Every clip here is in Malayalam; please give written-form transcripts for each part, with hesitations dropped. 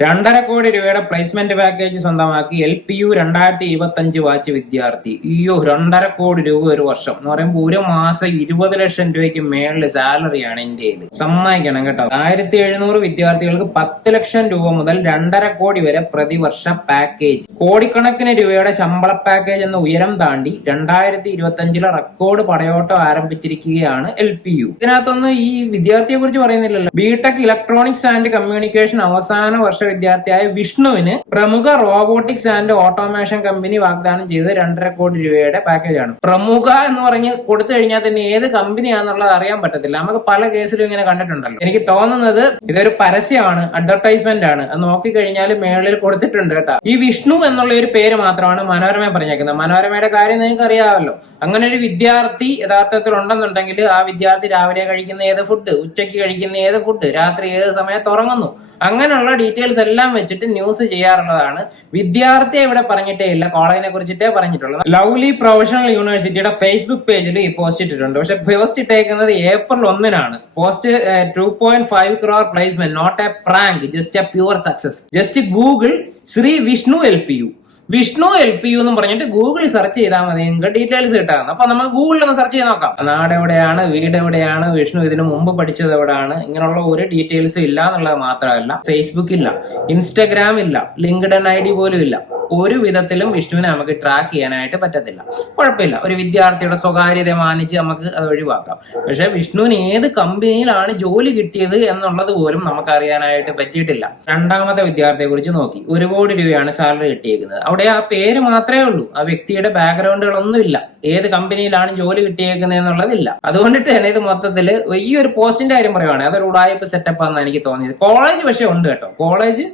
2.5 കോടി രൂപയുടെ പ്ലേസ്മെന്റ് പാക്കേജ് സ്വന്തമാക്കി LPU 2025 ബാച്ച് വിദ്യാർത്ഥി. 2.5 കോടി രൂപ ഒരു വർഷം എന്ന് പറയുമ്പോൾ ഒരു മാസം 20 ലക്ഷം രൂപയ്ക്ക് മേളിൽ സാലറിയാണ് ഇന്ത്യയിൽ. സമ്മതിക്കണം കേട്ടോ. 1700 വിദ്യാർത്ഥികൾക്ക് 10 ലക്ഷം രൂപ മുതൽ 2.5 കോടി വരെ പ്രതിവർഷ പാക്കേജ്. കോടിക്കണക്കിന് രൂപയുടെ ശമ്പള പാക്കേജ് എന്ന ഉയരം താണ്ടി 2025 റെക്കോർഡ് പടയോട്ടം ആരംഭിച്ചിരിക്കുകയാണ് LPU. ഇതിനകത്തൊന്നും ഈ വിദ്യാർത്ഥിയെ കുറിച്ച് പറയുന്നില്ലല്ലോ. ബിടെക് ഇലക്ട്രോണിക്സ് ആൻഡ് കമ്മ്യൂണിക്കേഷൻ അവസാന വർഷ വിദ്യാർത്ഥിയായ വിഷ്ണുവിന് പ്രമുഖ റോബോട്ടിക്സ് ആൻഡ് ഓട്ടോമേഷൻ കമ്പനി വാഗ്ദാനം ചെയ്ത് 2.5 കോടി രൂപയുടെ പാക്കേജാണ്. പ്രമുഖ എന്ന് പറഞ്ഞ് കൊടുത്തു കഴിഞ്ഞാൽ തന്നെ ഏത് കമ്പനിയാണെന്നുള്ളത് അറിയാൻ പറ്റത്തില്ല. നമുക്ക് പല കേസിലും ഇങ്ങനെ കണ്ടിട്ടുണ്ടല്ലോ. എനിക്ക് തോന്നുന്നത് ഇതൊരു പരസ്യമാണ്, അഡ്വർടൈസ്മെന്റ് ആണ്. അത് നോക്കിക്കഴിഞ്ഞാൽ മേളിൽ കൊടുത്തിട്ടുണ്ട് കേട്ടോ. ഈ വിഷ്ണു എന്നുള്ള ഒരു പേര് മാത്രമാണ് മനോരമ പറഞ്ഞേക്കുന്നത്. മനോരമയുടെ കാര്യം നിങ്ങൾക്ക് അറിയാമല്ലോ. അങ്ങനെ ഒരു വിദ്യാർത്ഥി യഥാർത്ഥത്തിൽ ഉണ്ടെന്നുണ്ടെങ്കിൽ ആ വിദ്യാർത്ഥി രാവിലെ കഴിക്കുന്ന ഏത് ഫുഡ്, ഉച്ചയ്ക്ക് കഴിക്കുന്ന ഏത് ഫുഡ്, രാത്രി ഏത് സമയത്ത് ഉറങ്ങുന്നു, അങ്ങനെയുള്ള ഡീറ്റെയിൽസ് എല്ലാം വെച്ചിട്ട് ന്യൂസ് ചെയ്യാറുള്ളതാണ്. വിദ്യാർത്ഥിയെ ഇവിടെ പറഞ്ഞിട്ടേ ഇല്ല, കോളേജിനെ കുറിച്ചിട്ടേ പറഞ്ഞിട്ടുള്ളത്. ലവ്ലി പ്രൊഫഷണൽ യൂണിവേഴ്സിറ്റിയുടെ ഫേസ്ബുക്ക് പേജിൽ ഈ പോസ്റ്റ് ഇട്ടിട്ടുണ്ട്. പക്ഷെ പോസ്റ്റ് ഇട്ടേക്കുന്നത് April 1-നാണ്. Post 2.5 crore placement, not a prank, just a pure success. Just Google Sree Vishnu LPU. Vishnu LPU എന്നും പറഞ്ഞിട്ട് ഗൂഗിളിൽ സെർച്ച് ചെയ്താൽ മതി, നിങ്ങൾക്ക് ഡീറ്റെയിൽസ് കിട്ടാം. അപ്പൊ നമുക്ക് ഗൂഗിളിൽ ഒന്ന് സെർച്ച് ചെയ്ത് നോക്കാം. നാട് എവിടെയാണ്, വീട് എവിടെയാണ്, വിഷ്ണു ഇതിനു മുമ്പ് പഠിച്ചത് എവിടെയാണ്, ഇങ്ങനെയുള്ള ഒരു ഡീറ്റെയിൽസും ഇല്ല എന്നുള്ളത് മാത്രമല്ല, ഫേസ്ബുക്ക് ഇല്ല, ഇൻസ്റ്റഗ്രാം ഇല്ല, ലിങ്ക്ഡ്ഇൻ ID പോലും ഇല്ല. ഒരു വിധത്തിലും വിഷ്ണുവിനെ നമുക്ക് ട്രാക്ക് ചെയ്യാനായിട്ട് പറ്റത്തില്ല. കുഴപ്പമില്ല, ഒരു വിദ്യാർത്ഥിയുടെ സ്വകാര്യത മാനിച്ച് നമുക്ക് അത് ഒഴിവാക്കാം. പക്ഷെ വിഷ്ണുവിന് ഏത് കമ്പനിയിലാണ് ജോലി കിട്ടിയത് എന്നുള്ളത് പോലും നമുക്ക് അറിയാനായിട്ട് പറ്റിയിട്ടില്ല. രണ്ടാമത്തെ വിദ്യാർത്ഥിയെ കുറിച്ച് നോക്കി. 1 കോടി രൂപയാണ് സാലറി കിട്ടിയേക്കുന്നത്. അവിടെ ആ പേര് മാത്രമേ ഉള്ളൂ, ആ വ്യക്തിയുടെ ബാക്ക്ഗ്രൗണ്ടുകളൊന്നും ഇല്ല, ഏത് കമ്പനിയിലാണ് ജോലി കിട്ടിയേക്കുന്നത് എന്നുള്ളതില്ല. അതുകൊണ്ടിട്ട് തന്നെ ഇത് മൊത്തത്തില് ഈ ഒരു പോസ്റ്റിന്റെ കാര്യം പറയുവാണ്, അതൊരു ഉടായ്പ സെറ്റപ്പ് ആണെന്ന് എനിക്ക് തോന്നിയത്. കോളേജ് പക്ഷെ ഉണ്ട് കേട്ടോ. കോളേജ്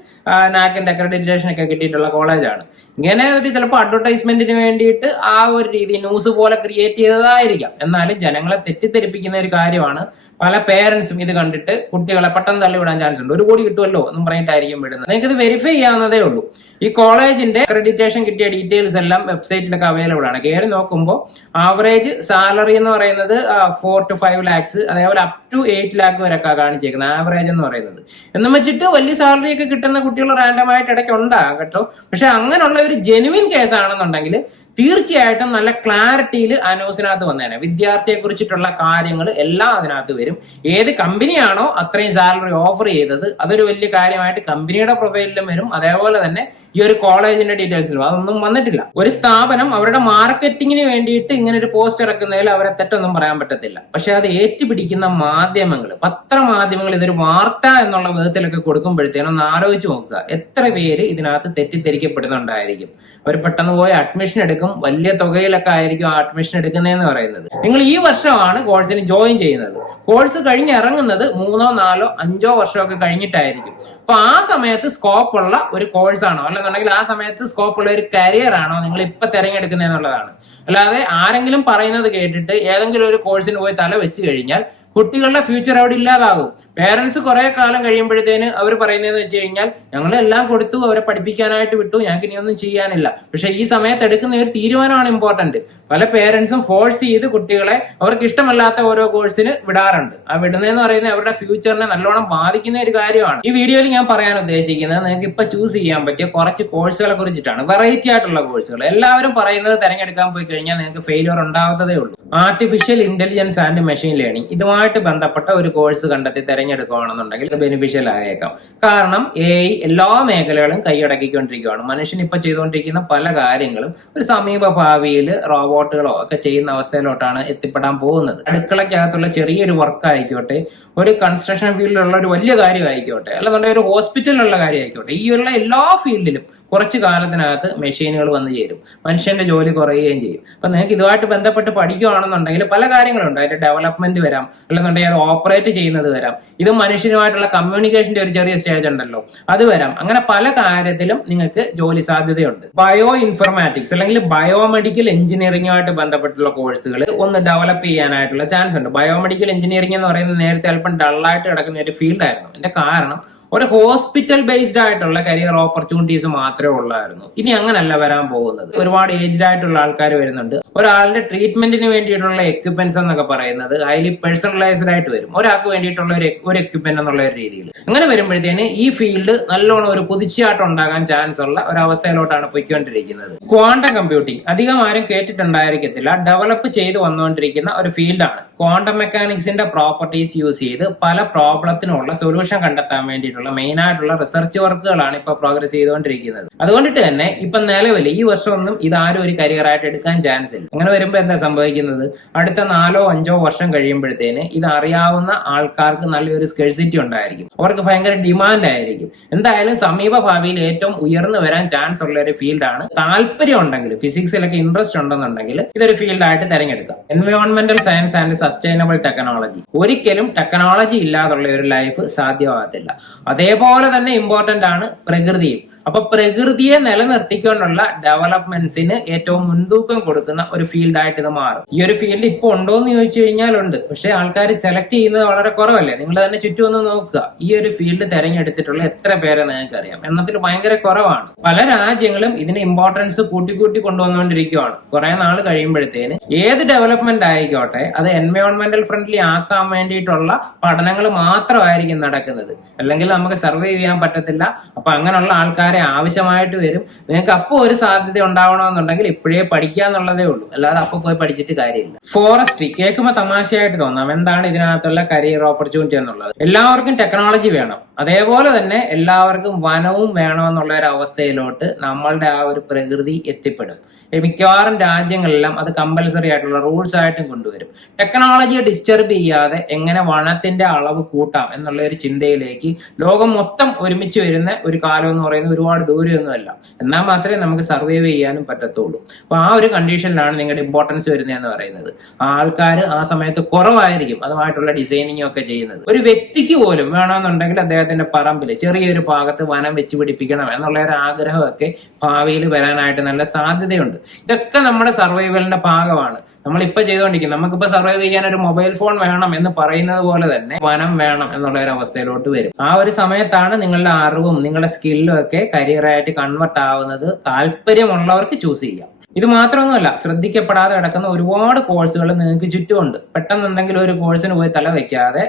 നാക്കിന്റെ അക്രഡിറ്റേഷൻ ഒക്കെ കിട്ടിയിട്ടുള്ള കോളേജാണ്. ഇങ്ങനെ ഒരു ചിലപ്പോൾ അഡ്വർടൈസ്മെന്റിന് വേണ്ടിയിട്ട് ആ ഒരു രീതി ന്യൂസ് പോലെ ക്രിയേറ്റ് ചെയ്തതായിരിക്കാം. എന്നാലും ജനങ്ങളെ തെറ്റിദ്ധരിപ്പിക്കുന്ന ഒരു കാര്യമാണ്. പല പേരൻസും ഇത് കണ്ടിട്ട് കുട്ടികളെ പെട്ടെന്ന് തള്ളിവിടാൻ ചാൻസ് ഉണ്ട്. 1 കോടി കിട്ടുമല്ലോ എന്നും പറഞ്ഞിട്ടായിരിക്കും വിടുന്നത്. നിങ്ങൾക്ക് ഇത് വെരിഫൈ ചെയ്യാവുന്നതേ ഉള്ളൂ. ഈ കോളേജിന്റെ അക്രഡിറ്റേഷൻ കിട്ടിയ ഡീറ്റെയിൽസ് എല്ലാം വെബ്സൈറ്റിലൊക്കെ അവൈലബിൾ ആണ്. കയറി നോക്കുമ്പോൾ ആവറേജ് സാലറി എന്ന് പറയുന്നത് 4 to 5 lakhs, അതേപോലെ up to 8 lakh വരെയൊക്കെ കാണിച്ചേക്കുന്നത് ആവറേജ് എന്ന് പറയുന്നത്. എന്നും വെച്ചിട്ട് വലിയ സാലറി ഒക്കെ കിട്ടുന്ന കുട്ടികൾ റാൻഡമായിട്ട് ഇടയ്ക്ക് ഉണ്ടാകും കേട്ടോ. പക്ഷെ അങ്ങനെയുള്ള ഒരു ജെനുവിൻ കേസ് ആണെന്നുണ്ടെങ്കിൽ തീർച്ചയായിട്ടും നല്ല ക്ലാരിറ്റിയിൽ ആ ന്യൂസിനകത്ത് വന്നേനെ. വിദ്യാർത്ഥിയെ കുറിച്ചിട്ടുള്ള കാര്യങ്ങൾ എല്ലാം അതിനകത്ത് വരും. ഏത് കമ്പനിയാണോ അത്രയും സാലറി ഓഫർ ചെയ്തത് അതൊരു വലിയ കാര്യമായിട്ട് കമ്പനിയുടെ പ്രൊഫൈലിലും വരും. അതേപോലെ തന്നെ ഈ ഒരു കോളേജിന്റെ ഡീറ്റെയിൽസിലും അതൊന്നും വന്നിട്ടില്ല. ഒരു സ്ഥാപനം അവരുടെ മാർക്കറ്റിങ്ങിന് വേണ്ടിയിട്ട് ഇങ്ങനെ ഒരു പോസ്റ്റ് ഇറക്കുന്നതിൽ അവരെ തെറ്റൊന്നും പറയാൻ പറ്റത്തില്ല. പക്ഷെ അത് ഏറ്റുപിടിക്കുന്ന മാധ്യമങ്ങൾ, പത്രമാധ്യമങ്ങൾ ഇതൊരു വാർത്ത എന്നുള്ള വിധത്തിലൊക്കെ കൊടുക്കുമ്പോഴത്തേനും ഒന്ന് ആലോചിച്ച് നോക്കുക, എത്ര പേര് ഇതിനകത്ത് തെറ്റിദ്ധരിക്കപ്പെടുന്നുണ്ടായിരിക്കും. അവർ പെട്ടെന്ന് പോയി അഡ്മിഷൻ എടുക്കും. വലിയ തുകയിലൊക്കെ ആയിരിക്കും അഡ്മിഷൻ എടുക്കുന്നതെന്ന് പറയുന്നത്. നിങ്ങൾ ഈ വർഷമാണ് കോഴ്സിന് ജോയിൻ ചെയ്യുന്നത്. കോഴ്സ് കഴിഞ്ഞ് ഇറങ്ങുന്നത് 3, 4, 5 വർഷമൊക്കെ കഴിഞ്ഞിട്ടായിരിക്കും. അപ്പൊ ആ സമയത്ത് സ്കോപ്പ് ഉള്ള ഒരു കോഴ്സാണോ, അല്ലെന്നുണ്ടെങ്കിൽ ആ സമയത്ത് സ്കോപ്പ് ഉള്ള ഒരു കരിയർ ആണോ നിങ്ങൾ ഇപ്പൊ തിരഞ്ഞെടുക്കുന്നത് എന്നുള്ളതാണ്. അല്ലാതെ ആരെങ്കിലും പറയുന്നത് കേട്ടിട്ട് ഏതെങ്കിലും ഒരു കോഴ്സിന് പോയി തല വെച്ച് കഴിഞ്ഞാൽ കുട്ടികളുടെ ഫ്യൂച്ചർ അവിടെ ഇല്ലാതാകും. പേരൻസ് കുറെ കാലം കഴിയുമ്പോഴത്തേന് അവർ പറയുന്നതെന്ന് വെച്ച് കഴിഞ്ഞാൽ ഞങ്ങളെല്ലാം കൊടുത്തു, അവരെ പഠിപ്പിക്കാനായിട്ട് വിട്ടു, ഞങ്ങൾക്ക് ഇനിയൊന്നും ചെയ്യാനില്ല. പക്ഷെ ഈ സമയത്ത് എടുക്കുന്ന ഒരു തീരുമാനമാണ് ഇമ്പോർട്ടന്റ്. പല പേരൻസും ഫോഴ്സ് ചെയ്ത് കുട്ടികളെ അവർക്ക് ഇഷ്ടമല്ലാത്ത ഓരോ കോഴ്സിന് വിടാറുണ്ട്. ആ വിടുന്നതെന്ന് പറയുന്നത് അവരുടെ ഫ്യൂച്ചറിനെ നല്ലോണം ബാധിക്കുന്ന ഒരു കാര്യമാണ്. ഈ വീഡിയോയിൽ ഞാൻ പറയാൻ ഉദ്ദേശിക്കുന്നത് നിങ്ങൾക്ക് ഇപ്പൊ ചൂസ് ചെയ്യാൻ പറ്റിയ കുറച്ച് കോഴ്സുകളെ കുറിച്ചിട്ടാണ്. വെറൈറ്റി ആയിട്ടുള്ള കോഴ്സുകൾ. എല്ലാവരും പറയുന്നത് തിരഞ്ഞെടുക്കാൻ പോയി കഴിഞ്ഞാൽ നിങ്ങൾക്ക് ഫെയിലിയർ ഉണ്ടാവാത്തതേ ഉള്ളൂ. Artificial intelligence and machine learning, ഇതുമായിട്ട് ബന്ധപ്പെട്ട ഒരു കോഴ്സ് കണ്ടെത്തി തിരഞ്ഞെടുക്കുകയാണെന്നുണ്ടെങ്കിൽ ഇത് ബെനിഫിഷ്യൽ ആയേക്കാം. കാരണം AI എല്ലാ മേഖലകളും കൈയടക്കിക്കൊണ്ടിരിക്കുകയാണ്. മനുഷ്യൻ ഇപ്പൊ ചെയ്തുകൊണ്ടിരിക്കുന്ന പല കാര്യങ്ങളും ഒരു സമീപ ഭാവിയിൽ റോബോട്ടുകളോ ഒക്കെ ചെയ്യുന്ന അവസ്ഥയിലോട്ടാണ് എത്തിപ്പെടാൻ പോകുന്നത്. അടുക്കളക്കകത്തുള്ള ചെറിയൊരു വർക്ക് ആയിക്കോട്ടെ, ഒരു കൺസ്ട്രക്ഷൻ ഫീൽഡിലുള്ള ഒരു വലിയ കാര്യമായിക്കോട്ടെ, അല്ലെന്നുണ്ടെങ്കിൽ ഒരു ഹോസ്പിറ്റലിലുള്ള കാര്യമായിക്കോട്ടെ, ഈ ഉള്ള എല്ലാ ഫീൽഡിലും കുറച്ച് കാലത്തിനകത്ത് മെഷീനുകൾ വന്നു ചേരും. മനുഷ്യന്റെ ജോലി കുറയുകയും ചെയ്യും. അപ്പൊ നിങ്ങൾക്ക് ഇതുമായിട്ട് ബന്ധപ്പെട്ട് പഠിക്കുകയാണെന്നുണ്ടെങ്കിൽ പല കാര്യങ്ങളുണ്ട്. അതിന്റെ ഡെവലപ്മെന്റ് വരാം, അല്ലെന്നുണ്ടെങ്കിൽ അത് ഓപ്പറേറ്റ് ചെയ്യുന്നത് വരാം. ഇത് മനുഷ്യനുമായിട്ടുള്ള കമ്മ്യൂണിക്കേഷന്റെ ഒരു ചെറിയ സ്റ്റേജ് ഉണ്ടല്ലോ, അത് വരാം. അങ്ങനെ പല കാര്യത്തിലും നിങ്ങൾക്ക് ജോലി സാധ്യതയുണ്ട്. ബയോ ഇൻഫർമാറ്റിക്സ് അല്ലെങ്കിൽ ബയോമെഡിക്കൽ എഞ്ചിനീയറിംഗുമായിട്ട് ബന്ധപ്പെട്ടുള്ള കോഴ്സുകൾ ഒന്ന് ഡെവലപ്പ് ചെയ്യാനായിട്ടുള്ള ചാൻസ് ഉണ്ട്. ബയോമെഡിക്കൽ എഞ്ചിനീയറിംഗ് എന്ന് പറയുന്നത് നേരത്തെ അല്പം ഡള്ളായിട്ട് കിടക്കുന്ന ഒരു ഫീൽഡായിരുന്നു. എന്റെ കാരണം ഒരു ഹോസ്പിറ്റൽ ബേസ്ഡ് ആയിട്ടുള്ള കരിയർ ഓപ്പർച്യൂണിറ്റീസ് മാത്രമേ ഉള്ളായിരുന്നു. ഇനി അങ്ങനല്ല വരാൻ പോകുന്നത്. ഒരുപാട് ഏജ്ഡ് ആയിട്ടുള്ള ആൾക്കാർ വരുന്നുണ്ട്. ഒരാളുടെ ട്രീറ്റ്മെന്റിന് വേണ്ടിയിട്ടുള്ള എക്യുപ്മെന്റ്സ് എന്നൊക്കെ പറയുന്നത് ഹൈലി പേഴ്സണലൈസ്ഡ് ആയിട്ട് വരും. ഒരാൾക്ക് വേണ്ടിയിട്ടുള്ള ഒരു എക്യുപ്മെന്റ് എന്നുള്ള ഒരു രീതിയിൽ. അങ്ങനെ വരുമ്പോഴത്തേന് ഈ ഫീൽഡ് നല്ലോണം ഒരു കുതിച്ചാട്ടം ഉണ്ടാകാൻ ചാൻസ് ഉള്ള ഒരു അവസ്ഥയിലോട്ടാണ് പോയിക്കൊണ്ടിരിക്കുന്നത്. ക്വാണ്ടം കമ്പ്യൂട്ടിംഗ് അധികം ആരും കേട്ടിട്ടുണ്ടായിരിക്കത്തില്ല. ഡെവലപ്പ് ചെയ്ത് വന്നുകൊണ്ടിരിക്കുന്ന ഒരു ഫീൽഡാണ്. ക്വാണ്ടം മെക്കാനിക്സിന്റെ പ്രോപ്പർട്ടീസ് യൂസ് ചെയ്ത് പല പ്രോബ്ലത്തിനുള്ള സൊല്യൂഷൻ കണ്ടെത്താൻ വേണ്ടിയിട്ടുള്ള മെയിൻ ആയിട്ടുള്ള റിസർച്ച് വർക്കുകളാണ് ഇപ്പൊ പ്രോഗ്രസ് ചെയ്തുകൊണ്ടിരിക്കുന്നത്. അതുകൊണ്ടിട്ട് തന്നെ ഇപ്പൊ നിലവിൽ ഈ വർഷമൊന്നും ഇതാരും ഒരു കരിയർ ആയിട്ട് എടുക്കാൻ ചാൻസ് ഇല്ല. അങ്ങനെ വരുമ്പോൾ എന്താ സംഭവിക്കുന്നത്? അടുത്ത 4-5 വർഷം കഴിയുമ്പോഴത്തേന് ഇത് അറിയാവുന്ന ആൾക്കാർക്ക് നല്ലൊരു സ്കേഴ്സിറ്റി ഉണ്ടായിരിക്കും. അവർക്ക് ഭയങ്കര ഡിമാൻഡ് ആയിരിക്കും. എന്തായാലും സമീപ ഭാവിയിൽ ഏറ്റവും ഉയർന്നു വരാൻ ചാൻസ് ഉള്ള ഒരു ഫീൽഡാണ്. താല്പര്യം ഉണ്ടെങ്കിൽ, ഫിസിക്സിലൊക്കെ ഇൻട്രസ്റ്റ് ഉണ്ടെന്നുണ്ടെങ്കിൽ ഇതൊരു ഫീൽഡായിട്ട് തിരഞ്ഞെടുക്കാം. എൻവയോൺമെന്റൽ സയൻസ് ആൻഡ് സസ്റ്റൈനബിൾ ടെക്നോളജി. ഒരിക്കലും ടെക്നോളജി ഇല്ലാതുള്ള ഒരു ലൈഫ് സാധ്യമാകത്തില്ല. അതേപോലെ തന്നെ ഇമ്പോർട്ടന്റ് ആണ് പ്രകൃതിയും. അപ്പൊ പ്രകൃതിയെ നിലനിർത്തിക്കൊണ്ടുള്ള ഡെവലപ്മെന്റ്സിന് ഏറ്റവും മുൻതൂക്കം കൊടുക്കുന്ന ഒരു ഫീൽഡായിട്ട് ഇത് മാറും. ഈ ഒരു ഫീൽഡ് ഇപ്പൊ ഉണ്ടോ എന്ന് ചോദിച്ചു കഴിഞ്ഞാൽ ഉണ്ട്. പക്ഷെ ആൾക്കാർ സെലക്ട് ചെയ്യുന്നത് വളരെ കുറവല്ലേ? നിങ്ങൾ തന്നെ ചുറ്റും ഒന്ന് നോക്കുക. ഈ ഒരു ഫീൽഡ് തെരഞ്ഞെടുത്തിട്ടുള്ള എത്ര പേരെ നിങ്ങൾക്ക് അറിയാം? എണ്ണത്തിൽ ഭയങ്കര കുറവാണ്. പല രാജ്യങ്ങളും ഇതിന് ഇമ്പോർട്ടൻസ് കൂട്ടി കൊണ്ടുവന്നുകൊണ്ടിരിക്കുകയാണ്. കുറെ നാൾ കഴിയുമ്പോഴത്തേന് ഏത് ഡെവലപ്മെന്റ് ആയിക്കോട്ടെ അത് എൻവയോൺമെന്റൽ ഫ്രണ്ട്ലി ആക്കാൻ വേണ്ടിയിട്ടുള്ള പഠനങ്ങൾ മാത്രമായിരിക്കും നടക്കുന്നത്. അല്ലെങ്കിൽ നമുക്ക് സർവൈവ് ചെയ്യാൻ പറ്റത്തില്ല. അപ്പൊ അങ്ങനെയുള്ള ആൾക്കാരെ ആവശ്യമായിട്ട് വരും. നിങ്ങൾക്ക് അപ്പോൾ ഒരു സാധ്യത ഉണ്ടാവണമെന്നുണ്ടെങ്കിൽ ഇപ്പോഴേ പഠിക്കുക എന്നുള്ളതേ ഉള്ളൂ. അല്ലാതെ അപ്പൊ പോയി പഠിച്ചിട്ട് കാര്യമില്ല. ഫോറസ്ട്രി കേൾക്കുമ്പോൾ തമാശയായിട്ട് തോന്നാം. എന്താണ് ഇതിനകത്തുള്ള കരിയർ ഓപ്പർച്യൂണിറ്റി എന്നുള്ളത്? എല്ലാവർക്കും ടെക്നോളജി വേണം. അതേപോലെ തന്നെ എല്ലാവർക്കും വനവും വേണമെന്നുള്ള ഒരു അവസ്ഥയിലോട്ട് നമ്മളുടെ ആ ഒരു പ്രകൃതി എത്തിപ്പെടും. മിക്കവാറും രാജ്യങ്ങളെല്ലാം അത് കമ്പൽസറി ആയിട്ടുള്ള റൂൾസ് ആയിട്ടും കൊണ്ടുവരും. ടെക്നോളജിയെ ഡിസ്റ്റർബ് ചെയ്യാതെ എങ്ങനെ വനത്തിന്റെ അളവ് കൂട്ടാം എന്നുള്ള ഒരു ചിന്തയിലേക്ക് ലോകം മൊത്തം ഒരുമിച്ച് വരുന്ന ഒരു കാലം എന്ന് പറയുന്നത് ഒരുപാട് ദൂരമൊന്നുമല്ല. എന്നാൽ മാത്രമേ നമുക്ക് സർവൈവ് ചെയ്യാനും പറ്റത്തുള്ളൂ. അപ്പൊ ആ ഒരു കണ്ടീഷനിലാണ് നിങ്ങളുടെ ഇമ്പോർട്ടൻസ് വരുന്നതെന്ന് പറയുന്നത്. ആൾക്കാർ ആ സമയത്ത് കുറവായിരിക്കും അതുമായിട്ടുള്ള ഡിസൈനിങ് ഒക്കെ ചെയ്യുന്നത്. ഒരു വ്യക്തിക്ക് പോലും വേണമെന്നുണ്ടെങ്കിൽ അദ്ദേഹത്തിന്റെ പറമ്പിൽ ചെറിയൊരു ഭാഗത്ത് വനം വെച്ച് പിടിപ്പിക്കണം എന്നുള്ള ഒരു ആഗ്രഹമൊക്കെ ഭാവിയിൽ വരാനായിട്ട് നല്ല സാധ്യതയുണ്ട്. ഇതൊക്കെ നമ്മുടെ സർവൈവലിന്റെ ഭാഗമാണ്. നമ്മളിപ്പോ ചെയ്തുകൊണ്ടിരിക്കുന്നത്. നമുക്കിപ്പോ സർവൈവ് ചെയ്യാൻ ഒരു മൊബൈൽ ഫോൺ വേണം എന്ന് പറയുന്നത് പോലെ തന്നെ വനം വേണം എന്നുള്ള ഒരു അവസ്ഥയിലോട്ട് വരും. ആ ഒരു സമയത്താണ് നിങ്ങളുടെ അറിവും നിങ്ങളുടെ സ്കില്ലും ഒക്കെ കരിയറായിട്ട് കൺവെർട്ട് ആവുന്നത്. താല്പര്യമുള്ളവർക്ക് ചൂസ് ചെയ്യാം. ഇത് മാത്രമൊന്നുമല്ല, ശ്രദ്ധിക്കപ്പെടാതെ കിടക്കുന്ന ഒരുപാട് കോഴ്സുകൾ നിങ്ങൾക്ക് ചുറ്റുമുണ്ട്. പെട്ടെന്ന് എന്തെങ്കിലും ഒരു കോഴ്സിന് പോയി തല വെക്കാതെ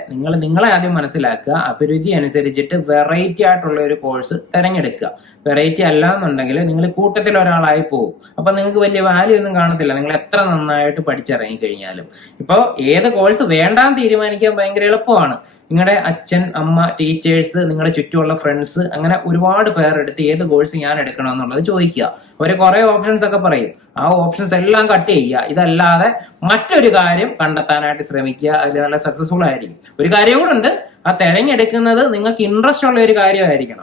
നിങ്ങളെ ആദ്യം മനസ്സിലാക്കുക. അഭിരുചി അനുസരിച്ചിട്ട് വെറൈറ്റി ആയിട്ടുള്ള ഒരു കോഴ്സ് തിരഞ്ഞെടുക്കുക. വെറൈറ്റി അല്ല എന്നുണ്ടെങ്കിൽ നിങ്ങൾ കൂട്ടത്തിൽ ഒരാളായി പോകും. അപ്പൊ നിങ്ങൾക്ക് വലിയ വാല്യൂ ഒന്നും കാണത്തില്ല, നിങ്ങൾ എത്ര നന്നായിട്ട് പഠിച്ചിറങ്ങി കഴിഞ്ഞാലും. ഇപ്പോൾ ഏത് കോഴ്സ് വേണ്ടാന്ന് തീരുമാനിക്കാൻ ഭയങ്കര എളുപ്പമാണ്. നിങ്ങളുടെ അച്ഛൻ, അമ്മ, ടീച്ചേഴ്സ്, നിങ്ങളുടെ ചുറ്റുമുള്ള ഫ്രണ്ട്സ്, അങ്ങനെ ഒരുപാട് പേരെടുത്ത് ഏത് കോഴ്സ് ഞാൻ എടുക്കണമെന്നുള്ളത് ചോദിക്കുക. അവർ കുറെ ഓപ്ഷൻസ് ഒക്കെ പറയും. ആ ഓപ്ഷൻസ് എല്ലാം കട്ട് ചെയ്യുക. ഇതല്ലാതെ മറ്റൊരു കാര്യം കണ്ടെത്താനായിട്ട് ശ്രമിക്കുക. അതിൽ നല്ല സക്സസ്ഫുൾ ആയിരിക്കും. ഒരു കാര്യം കൂടെ ഉണ്ട്, ആ തിരഞ്ഞെടുക്കുന്നത് നിങ്ങൾക്ക് ഇൻട്രസ്റ്റ് ഉള്ള ഒരു കാര്യമായിരിക്കണം.